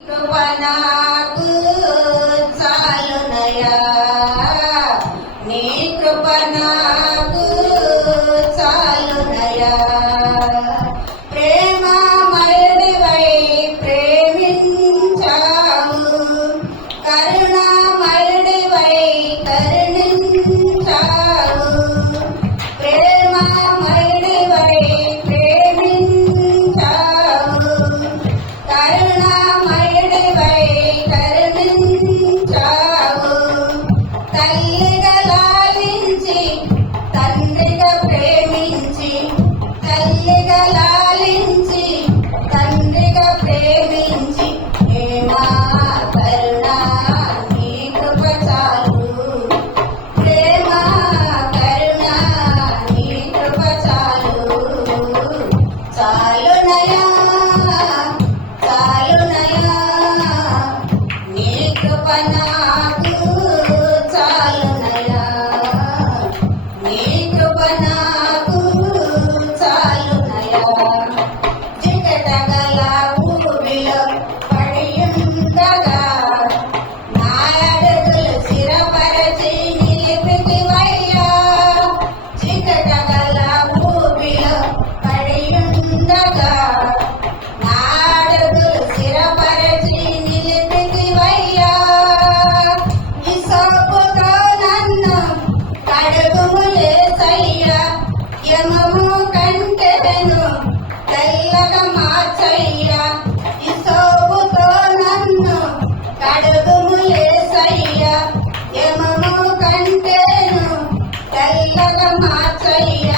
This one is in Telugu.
కృపణకు చాలునయా నీ కృపణకు చాలునయా ప్రేమ మరుడివై ప్రేమించావు. కరుణ మరుడివై కరుణించావు. కంటే తెల్లగా మార్చయ్యా.